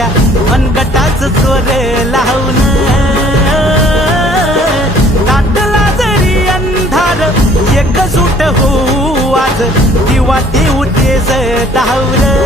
टाळ्या मनगटाच स्वर लावून दाटला जरी अंधार एकजूट होऊ आज दिवा देऊ तेज धावलं